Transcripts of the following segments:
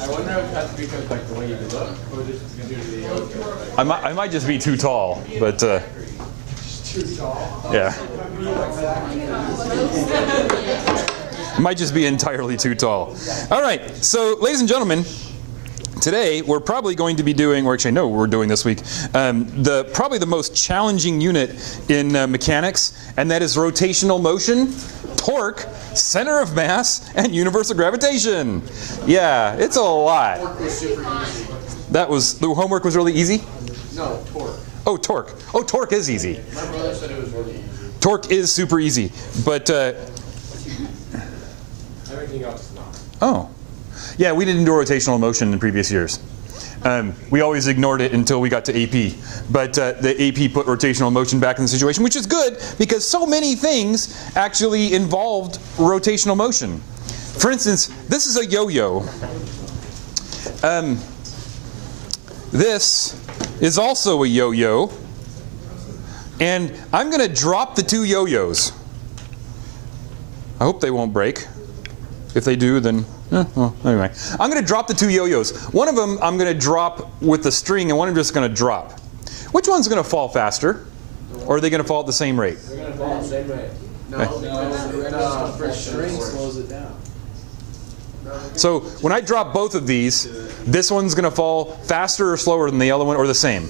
I wonder if that's because like the way you look, or just due to the yo-yo. I might just be too tall, but Too tall. yeah. Might just be entirely too tall. All right, so ladies and gentlemen, today we're probably going to be doing, or actually no, we're doing this week, probably the most challenging unit in mechanics, and that is rotational motion, torque, center of mass, and universal gravitation. Yeah, it's a lot. Torque was super easy. That was, the homework was really easy? No, torque. Oh, torque. Oh, torque is easy. My brother said it was really easy. Torque is super easy, but Everything else is not. oh. Yeah, we didn't do rotational motion in previous years. We always ignored it until we got to AP. But the AP put rotational motion back in the situation, which is good because so many things actually involved rotational motion. For instance, this is a yo-yo. This is also a yo-yo. And I'm going to drop the two yo-yos. I hope they won't break. If they do, then, well, anyway. I'm going to drop the two yo-yos. One of them I'm going to drop with the string, and one I'm just going to drop. Which one's going to fall faster? Or are they going to fall at the same rate? They're going to fall the same rate. No, the string slows it down. So when I drop both of these, this one's going to fall faster or slower than the other one, or the same?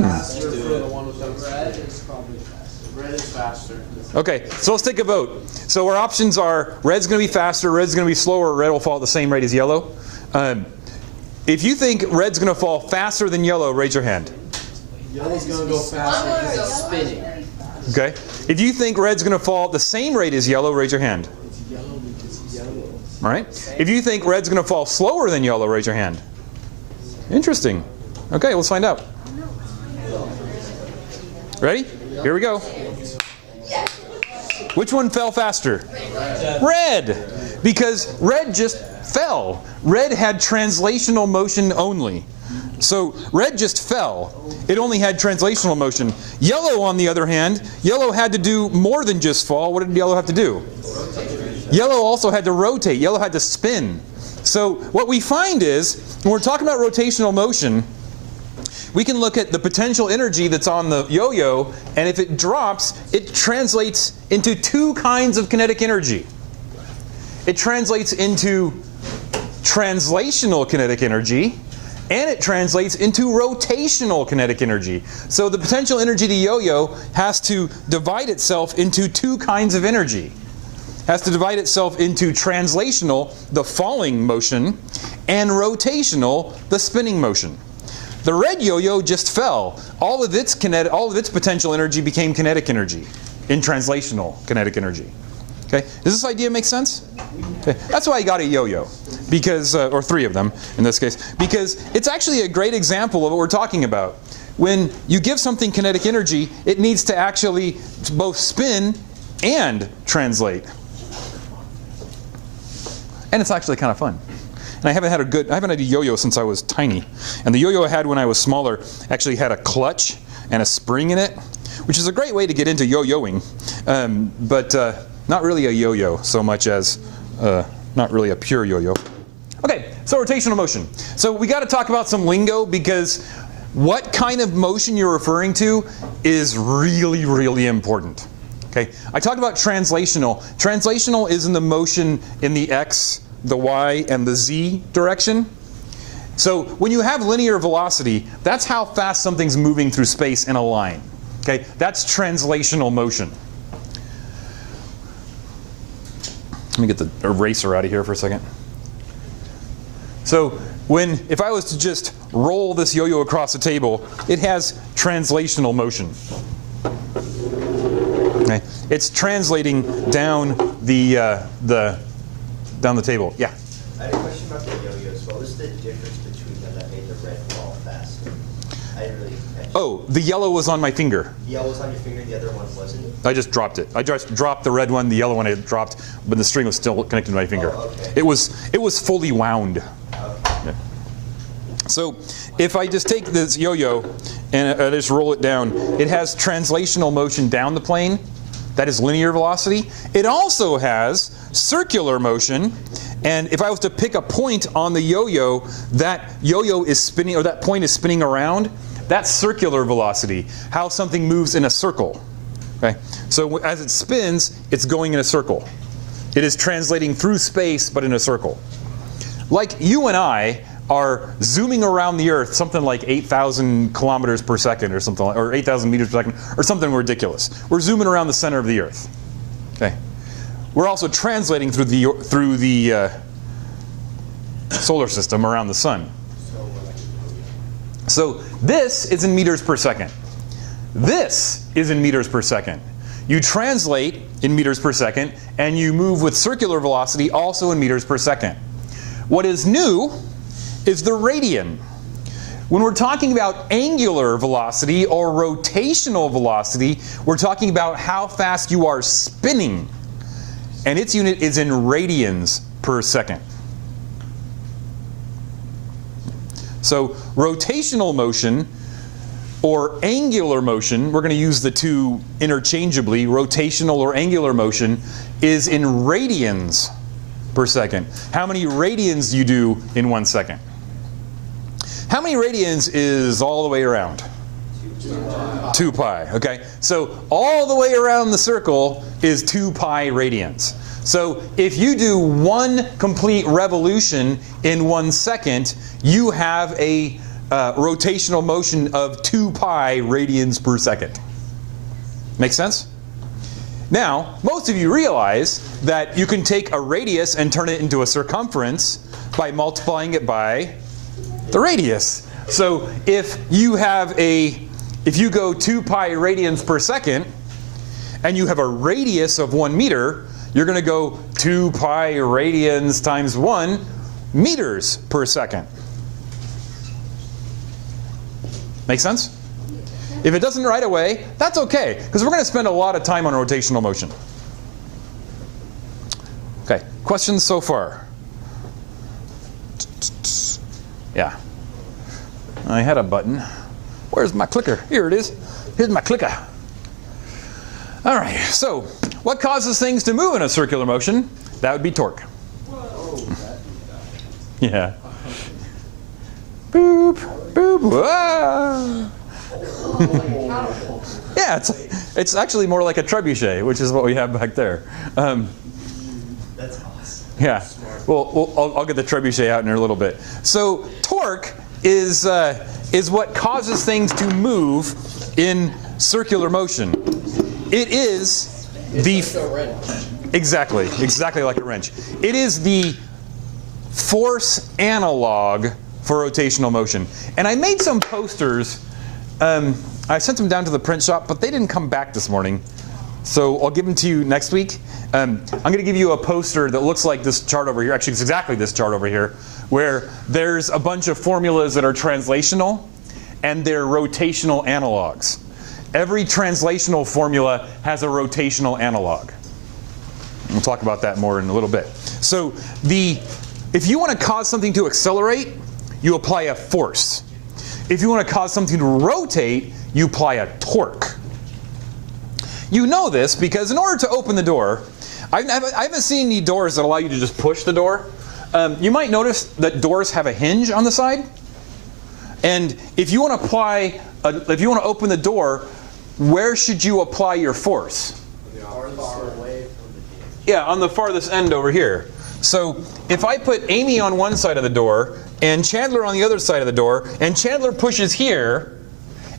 Faster for the one with the red is probably faster. Red is faster. Okay, so let's take a vote. So our options are red's going to be faster, red's going to be slower, red will fall at the same rate as yellow. If you think red's going to fall faster than yellow, raise your hand. Yellow's going to go faster because it's spinning. Okay. If you think red's going to fall at the same rate as yellow, raise your hand. It's yellow because it's yellow. All right. If you think red's going to fall slower than yellow, raise your hand. Interesting. Okay, let's find out. Ready? Here we go. Which one fell faster? Red. Because red just fell. Red had translational motion only. So red just fell. It only had translational motion. Yellow, on the other hand, yellow had to do more than just fall. What did yellow have to do? Yellow also had to rotate. Yellow had to spin. So what we find is, when we're talking about rotational motion, we can look at the potential energy that's on the yo-yo, and if it drops, it translates into two kinds of kinetic energy. It translates into translational kinetic energy, and it translates into rotational kinetic energy. So the potential energy of the yo-yo has to divide itself into two kinds of energy. It has to divide itself into translational, the falling motion, and rotational, the spinning motion. The red yo-yo just fell. All of its potential energy became kinetic energy, in translational kinetic energy. Okay, does this idea make sense? Okay. That's why I got a yo-yo, because, or three of them in this case, because it's actually a great example of what we're talking about. When you give something kinetic energy, it needs to actually both spin and translate. And it's actually kind of fun. And I haven't had a yo-yo since I was tiny. And the yo-yo I had when I was smaller actually had a clutch and a spring in it, which is a great way to get into yo-yoing, but not really a yo-yo so much as not really a pure yo-yo. Okay, so rotational motion. So we got to talk about some lingo, because what kind of motion you're referring to is really, really important. Okay, I talked about translational. Translational is in the motion in the x, the y, and the z direction. So when you have linear velocity, that's how fast something's moving through space in a line. Okay, that's translational motion. Let me get the eraser out of here for a second. So if I was to just roll this yo-yo across the table, it has translational motion. Okay, it's translating down the table. Yeah. I had a question about the yo-yos. What was the difference between them that made the red fall faster? I didn't really catch it. Oh, the yellow was on my finger. The yellow was on your finger, the other one wasn't? I just dropped it. I just dropped the red one, the yellow one I dropped, but the string was still connected to my finger. Oh, okay. It was fully wound. Okay. Yeah. So if I just take this yo-yo and I just roll it down, it has translational motion down the plane. That is linear velocity. It also has circular motion, and if I was to pick a point on the yo-yo, that yo-yo is spinning, or that point is spinning around, that's circular velocity, how something moves in a circle. Okay? So as it spins, it's going in a circle. It is translating through space, but in a circle. Like you and I are zooming around the Earth something like 8,000 kilometers per second or something, or 8,000 meters per second, or something ridiculous. We're zooming around the center of the Earth. Okay. We're also translating through the solar system around the sun. So this is in meters per second. This is in meters per second. You translate in meters per second, and you move with circular velocity also in meters per second. What is new is the radian. When we're talking about angular velocity or rotational velocity, we're talking about how fast you are spinning. And its unit is in radians per second. So rotational motion or angular motion, we're going to use the two interchangeably, rotational or angular motion, is in radians per second. How many radians do you do in 1 second? How many radians is all the way around? 2 pi. Okay, so all the way around the circle is 2 pi radians. So if you do one complete revolution in 1 second, you have a rotational motion of 2 pi radians per second. Make sense? Now, most of you realize that you can take a radius and turn it into a circumference by multiplying it by the radius. So if you go 2 pi radians per second and you have a radius of 1 meter, you're going to go 2 pi radians times 1 meters per second. Make sense? If it doesn't right away, that's okay, because we're going to spend a lot of time on rotational motion. Okay, questions so far? Yeah. I had a button. Where's my clicker? Here it is. Here's my clicker. All right, so what causes things to move in a circular motion? That would be torque. Yeah. Boop, boop, wah. Yeah, it's actually more like a trebuchet, which is what we have back there. That's awesome. Yeah. Well, I'll get the trebuchet out in a little bit. So torque is what causes things to move in circular motion. It is It's like a wrench. exactly like a wrench. It is the force analog for rotational motion. And I made some posters. I sent them down to the print shop, but they didn't come back this morning. So I'll give them to you next week. I'm going to give you a poster that looks like this chart over here. Actually, it's exactly this chart over here, where there's a bunch of formulas that are translational, and they're rotational analogs. Every translational formula has a rotational analog. We'll talk about that more in a little bit. So if you want to cause something to accelerate, you apply a force. If you want to cause something to rotate, you apply a torque. You know this because in order to open the door, I haven't seen any doors that allow you to just push the door. You might notice that doors have a hinge on the side. And if you want to open the door, where should you apply your force? Far away from the hinge. Yeah, on the farthest end over here. So if I put Amy on one side of the door and Chandler on the other side of the door, and Chandler pushes here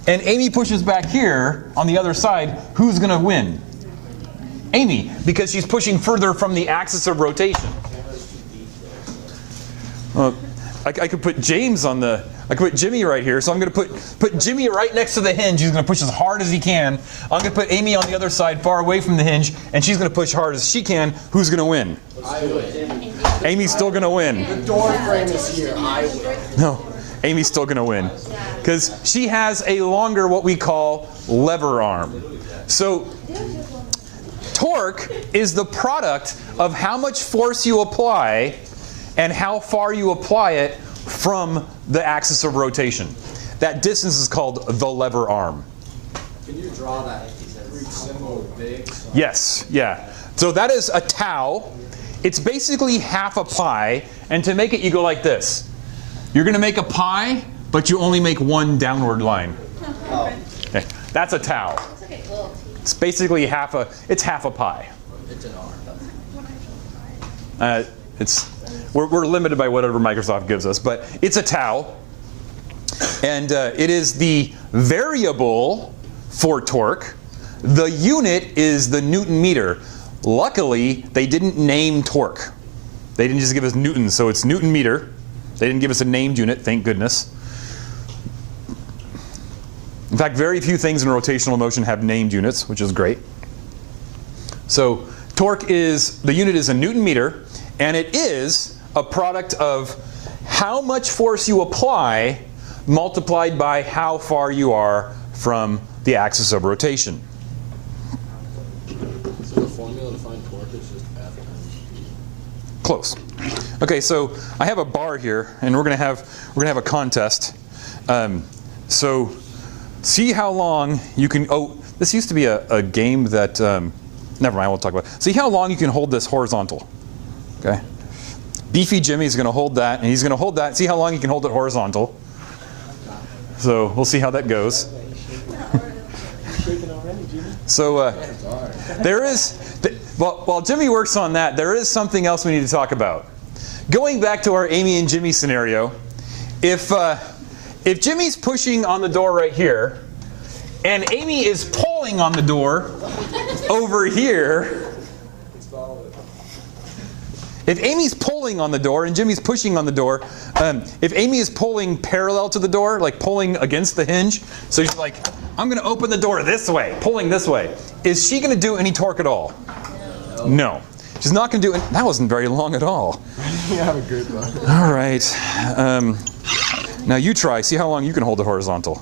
and Amy pushes back here on the other side, who's going to win? Amy, because she's pushing further from the axis of rotation. I could put James on the. I could put Jimmy right here, so I'm going to put Jimmy right next to the hinge. He's going to push as hard as he can. I'm going to put Amy on the other side, far away from the hinge, and she's going to push hard as she can. Who's going to win? I win. Amy's still going to win. The door frame is here. I win. No, Amy's still going to win because she has a longer, what we call, lever arm. So torque is the product of how much force you apply and how far you apply it from the axis of rotation. That distance is called the lever arm. Can you draw that Greek symbol big? Yes, yeah. So that is a tau. it's basically half a pie, and to make it, you go like this. You're going to make a pie, but you only make one downward line. Okay. That's a tau. It's basically it's half a pie. It's an R. We're limited by whatever Microsoft gives us, but it's a tau, and it is the variable for torque. The unit is the Newton meter. Luckily, they didn't name torque. They didn't just give us newtons, so it's Newton meter. They didn't give us a named unit, thank goodness. In fact, very few things in rotational motion have named units, which is great. So torque the unit is a Newton meter, and it is a product of how much force you apply multiplied by how far you are from the axis of rotation. So the formula to find torque is just F times P. Close. Okay, so I have a bar here, and we're gonna have a contest. So see how long you can. Oh, this used to be a game that. Never mind, I won't talk about it. See how long you can hold this horizontal. Okay. Beefy Jimmy is going to hold that, and he's going to hold that. See how long he can hold it horizontal. So we'll see how that goes. So there is, while Jimmy works on that, there is something else we need to talk about. Going back to our Amy and Jimmy scenario, if Jimmy's pushing on the door right here, and Amy is pulling on the door over here, if Amy's pulling on the door and Jimmy's pushing on the door, if Amy is pulling parallel to the door, like pulling against the hinge, so she's like, I'm going to open the door this way, pulling this way, is she going to do any torque at all? No. She's not going to do it. That wasn't very long at all. You have a good one. All right. Now you try. See how long you can hold it horizontal.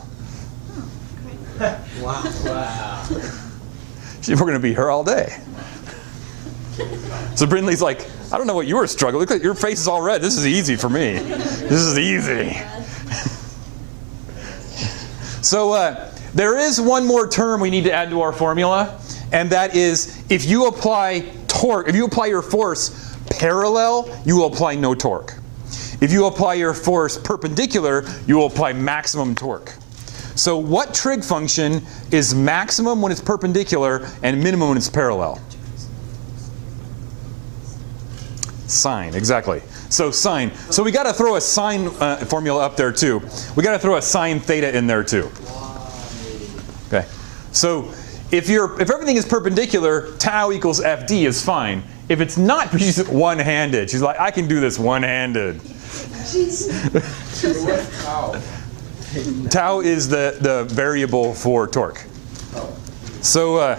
Wow. We're going to be here all day. So Brindley's like, I don't know what you were struggling. Look at your face is all red. This is easy for me. This is easy. So there is one more term we need to add to our formula, and that is if you apply torque, if you apply your force parallel, you will apply no torque. If you apply your force perpendicular, you will apply maximum torque. So what trig function is maximum when it's perpendicular and minimum when it's parallel? Sine, exactly. So sine. So we got to throw a sine formula up there too. We got to throw a sine theta in there too. Okay. So if everything is perpendicular, tau equals FD is fine. If it's not, she's one-handed. She's like, I can do this one-handed. Tau is the variable for torque. So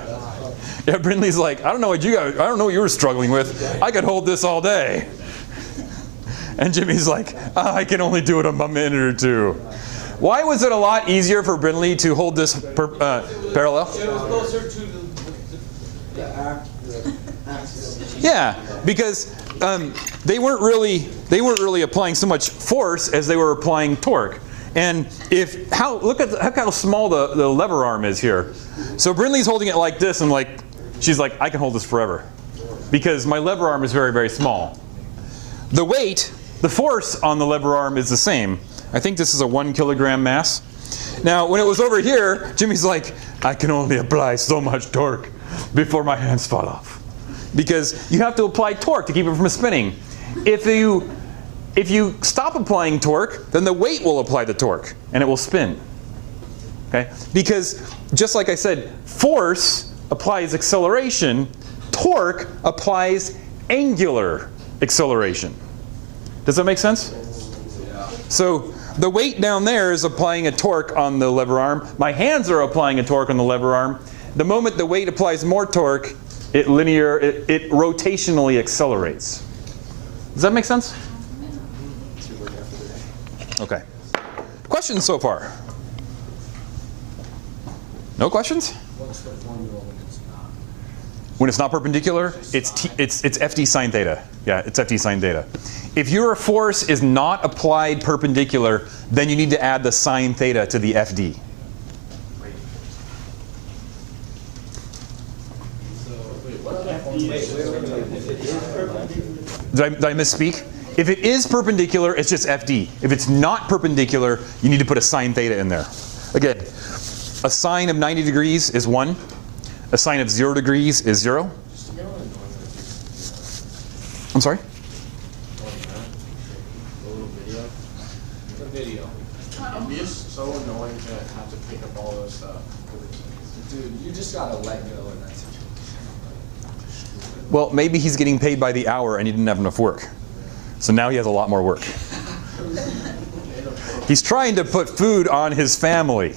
yeah, Brindley's like, I don't know what you were struggling with. I could hold this all day. And Jimmy's like, I can only do it a minute or two. Why was it a lot easier for Brindley to hold this parallel? It was closer to the axis. Yeah, because they weren't really applying so much force as they were applying torque. And look at how small the lever arm is here. So Brindley's holding it like this, and she's like, I can hold this forever, because my lever arm is very, very small. The weight, the force on the lever arm is the same. I think this is a 1 kilogram mass. Now, when it was over here, Jimmy's like, I can only apply so much torque before my hands fall off, because you have to apply torque to keep it from spinning. If you stop applying torque, then the weight will apply the torque, and it will spin. Okay? Because, just like I said, force applies acceleration, torque applies angular acceleration. Does that make sense? Yeah. So the weight down there is applying a torque on the lever arm. My hands are applying a torque on the lever arm. The moment the weight applies more torque, it rotationally accelerates. Does that make sense? Okay. Questions so far? No questions? What's the formula when it's not? When it's not perpendicular, it's FD sine theta. Yeah, it's FD sine theta. If your force is not applied perpendicular, then you need to add the sine theta to the FD. So, wait, what FD is? Did I misspeak? If it is perpendicular, it's just FD. If it's not perpendicular, you need to put a sine theta in there. Again, a sine of 90 degrees is 1. A sine of 0 degrees is 0. I'm sorry? The video. It'd be so annoying to have to pick up all those stuff. Dude, you just gotta let go in that situation. Well, maybe he's getting paid by the hour and he didn't have enough work. So now he has a lot more work. He's trying to put food on his family.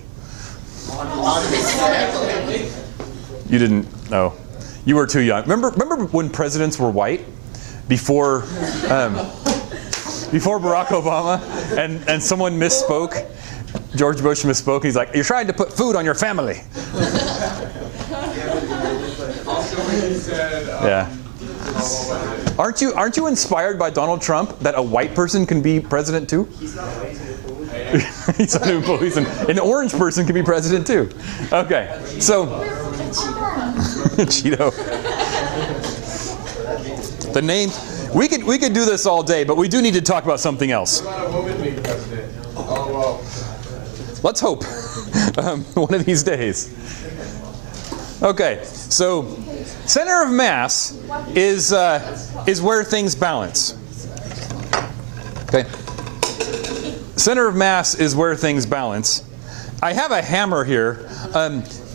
You didn't know. You were too young. Remember when presidents were white? Before Barack Obama, and someone misspoke. George Bush misspoke. He's like, "You're trying to put food on your family." Yeah. Aren't you inspired by Donald Trump that a white person can be president too? He's not white, He's not an an orange person can be president too. Okay, so Cheeto. The name. We could do this all day, but we do need to talk about something else. What about a woman being president? Oh well. Let's hope one of these days. Okay, so center of mass is where things balance. Okay. Center of mass is where things balance. I have a hammer here.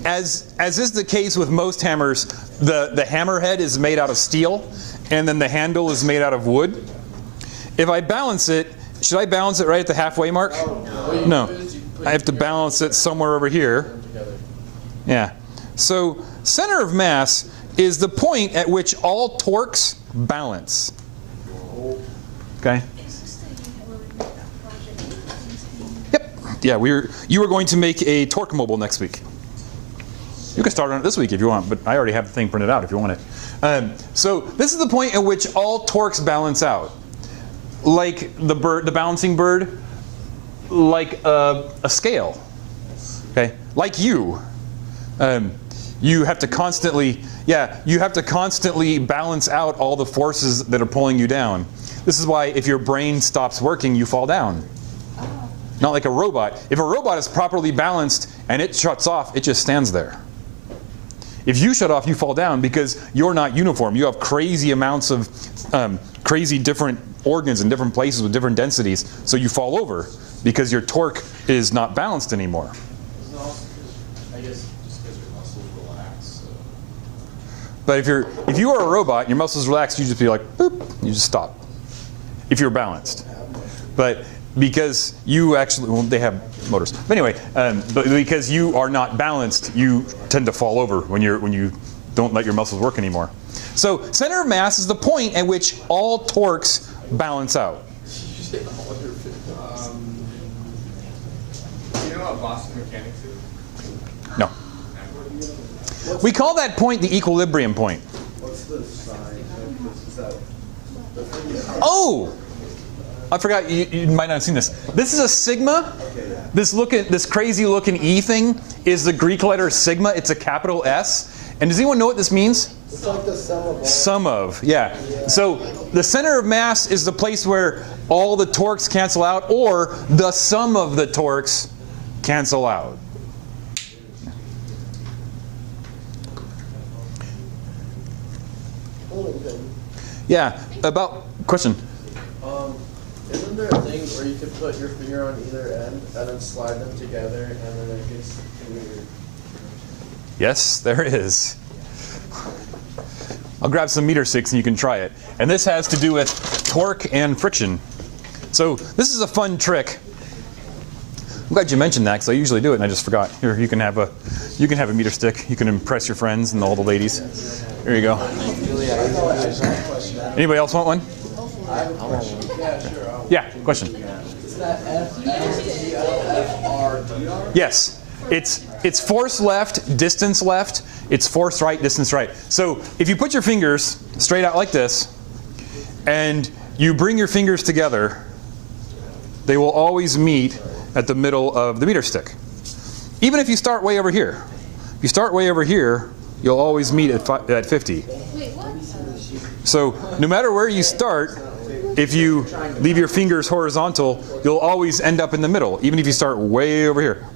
As is the case with most hammers, the hammerhead is made out of steel, and then the handle is made out of wood. If I balance it, should I balance it right at the halfway mark? No. I have to balance it somewhere over here. Yeah. So center of mass is the point at which all torques balance. Okay? Yep. Yeah, you were going to make a torque mobile next week. You can start on it this week if you want, but I already have the thing printed out if you want it. So this is the point at which all torques balance out. Like the balancing bird, like a scale. Okay? Like you. You have to constantly balance out all the forces that are pulling you down. This is why if your brain stops working, you fall down. Not like a robot. If a robot is properly balanced and it shuts off, it just stands there. If you shut off, you fall down because you're not uniform. You have crazy amounts of crazy different organs in different places with different densities, so you fall over because your torque is not balanced anymore. I guess just because your muscles relax. So. But if you are a robot, your muscles relax, you just be like, boop, you just stop. If you're balanced. But because you actually, well, they have motors. But anyway, but because you are not balanced, you tend to fall over when you don't let your muscles work anymore. So center of mass is the point at which all torques balance out. Do you know what Boston Mechanics is? No. We call that point the equilibrium point. What's the sign? Is that the thing? Oh! I forgot, you might not have seen this. This is a sigma. This crazy looking E thing is the Greek letter sigma. It's a capital S. And does anyone know what this means? It's like the sum of all. Sum of, yeah. So the center of mass is the place where all the torques cancel out, or the sum of the torques cancel out. Yeah, about, question. Isn't there a thing where you could put your finger on either end and then slide them together and then it gets weird? Yes, there is. I'll grab some meter sticks and you can try it. And this has to do with torque and friction. So this is a fun trick. I'm glad you mentioned that because I usually do it and I just forgot. Here, you can have a meter stick. You can impress your friends and all the ladies. There you go. Anybody else want one? Yeah, question. Is that FR? Yes. It's force left, distance left. It's force right, distance right. So if you put your fingers straight out like this, and you bring your fingers together, they will always meet at the middle of the meter stick. Even if you start way over here. If you start way over here, you'll always meet at 50. So no matter where you start, if you leave your fingers horizontal, you'll always end up in the middle, even if you start way over here.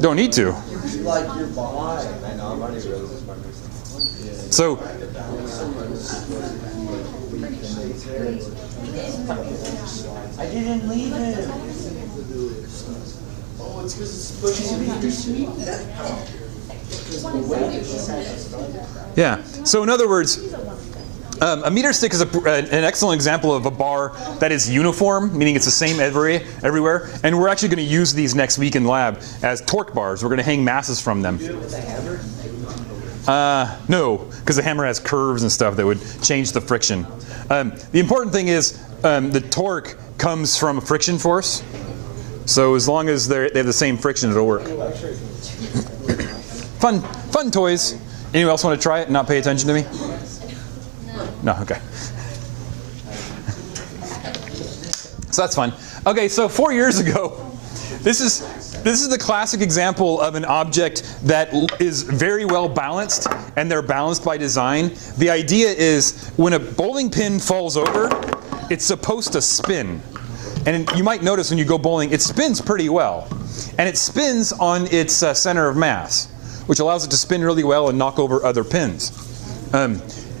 Don't need to. Like you're behind. I know, I'm already really smart. So I didn't leave it. Oh, it's because it's pushing. yeah. So in other words, a meter stick is an excellent example of a bar that is uniform, meaning it's the same everywhere. And we're actually going to use these next week in lab as torque bars. We're going to hang masses from them. No, because the hammer has curves and stuff that would change the friction. The important thing is the torque comes from a friction force. So as long as they have the same friction, it'll work. Fun toys. Anyone else want to try it and not pay attention to me? No, okay. So that's fun. Okay, so 4 years ago, this is the classic example of an object that is very well balanced, and they're balanced by design. The idea is when a bowling pin falls over, it's supposed to spin. And you might notice when you go bowling, it spins pretty well. And it spins on its center of mass, which allows it to spin really well and knock over other pins.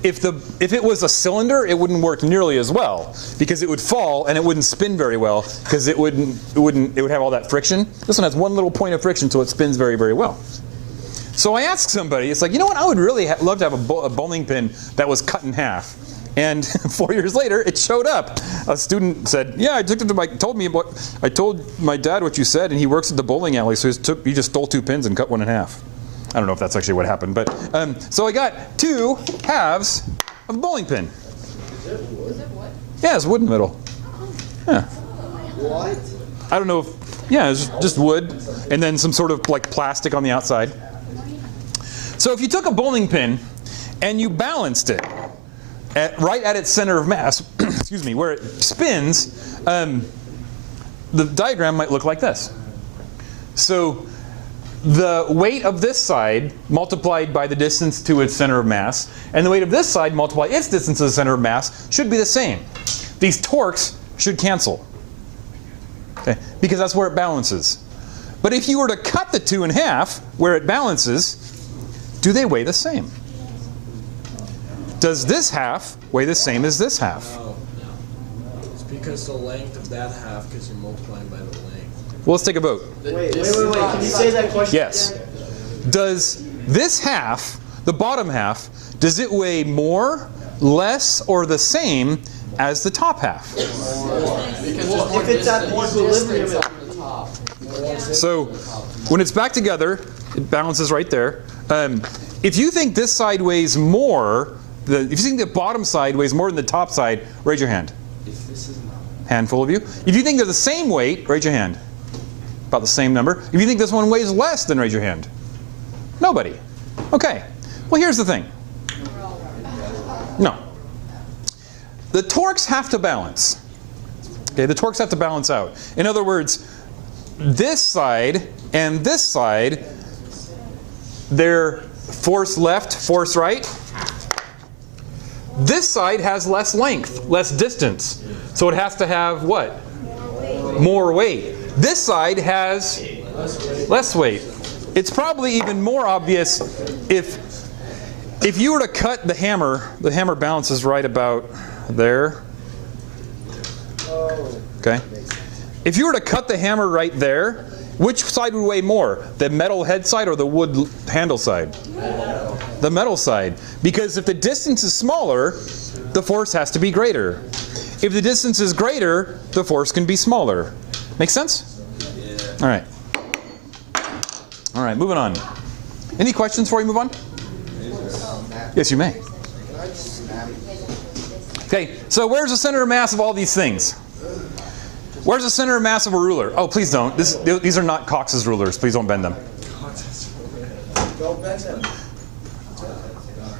If it was a cylinder, it wouldn't work nearly as well, because it would fall and it wouldn't spin very well, because it would have all that friction. This one has one little point of friction, so it spins very, very well. So I asked somebody, it's like, you know what, I would really love to have a bowling pin that was cut in half. And 4 years later, it showed up. A student said, yeah, I told my dad what you said, and he works at the bowling alley, so he just stole 2 pins and cut one in half. I don't know if that's actually what happened, but so I got 2 halves of a bowling pin. Is it wood? Yeah, it's wood in the middle. Yeah. What? I don't know if, yeah, it's just wood, and then some sort of like plastic on the outside. So if you took a bowling pin and you balanced it right at its center of mass, excuse me, where it spins, the diagram might look like this. So the weight of this side multiplied by the distance to its center of mass, and the weight of this side multiplied its distance to the center of mass should be the same. These torques should cancel, okay, because that's where it balances. But if you were to cut the 2 in half, where it balances, do they weigh the same? Does this half weigh the same as this half? No. It's because the length of that half, because you're multiplying by the length. Well, let's take a vote. Wait. Can you say that question Yes. again? Does this half, the bottom half, does it weigh more, less, or the same as the top half? If it's at the equilibrium, So when it's back together, it balances right there. If you think this side weighs more, if you think the bottom side weighs more than the top side, raise your hand. Handful of you. If you think they're the same weight, raise your hand. About the same number. If you think this one weighs less, then raise your hand. Nobody. Okay. Well, here's the thing. No. The torques have to balance. Okay, the torques have to balance out. In other words, this side and this side, they're force left, force right. This side has less length, less distance. So it has to have what? More weight. This side has less weight. It's probably even more obvious if you were to cut the hammer balances right about there. Okay. If you were to cut the hammer right there, which side would weigh more? The metal head side or the wood handle side? The metal side. Because if the distance is smaller, the force has to be greater. If the distance is greater, the force can be smaller. Make sense? Yeah. All right. All right, moving on. Any questions before we move on? Yes, you may. Okay, so where's the center of mass of all these things? Where's the center of mass of a ruler? Oh, please don't. These are not Cox's rulers. Please don't bend them. Don't bend them.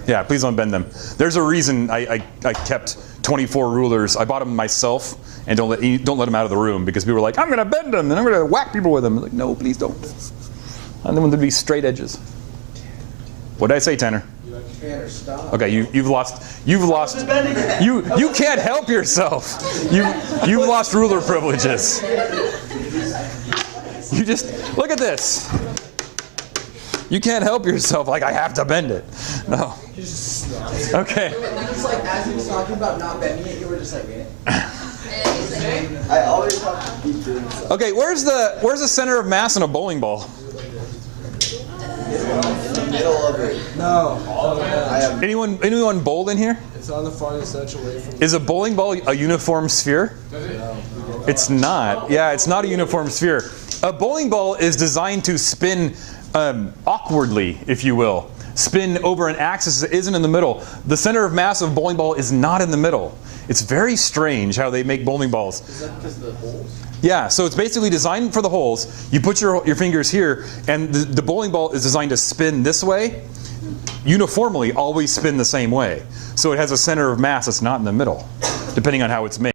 Yeah, please don't bend them. There's a reason I kept 24 rulers. I bought them myself, and don't let them out of the room, because people were like, I'm going to bend them, and I'm going to whack people with them. I'm like, no, please don't. I want them to be straight edges. What did I say, Tanner? Tanner, stop. Okay, you've lost. You can't help yourself. You've lost ruler privileges. You just look at this. You can't help yourself. Like, I have to bend it. No. Okay. It's like as he was talking about not bending it, you were just like, I always have to keep doing something. Okay, where's the center of mass in a bowling ball? Middle of it. no. Anyone bowled in here? It's on the farthest edge away from. Is a bowling ball a uniform sphere? It's not. Yeah, it's not a uniform sphere. A bowling ball is designed to spin awkwardly, if you will. Spin over an axis that isn't in the middle. The center of mass of a bowling ball is not in the middle. It's very strange how they make bowling balls. Is that because of the holes? Yeah, so it's basically designed for the holes. You put your fingers here, and the bowling ball is designed to spin this way, uniformly, always spin the same way. So it has a center of mass that's not in the middle, depending on how it's made.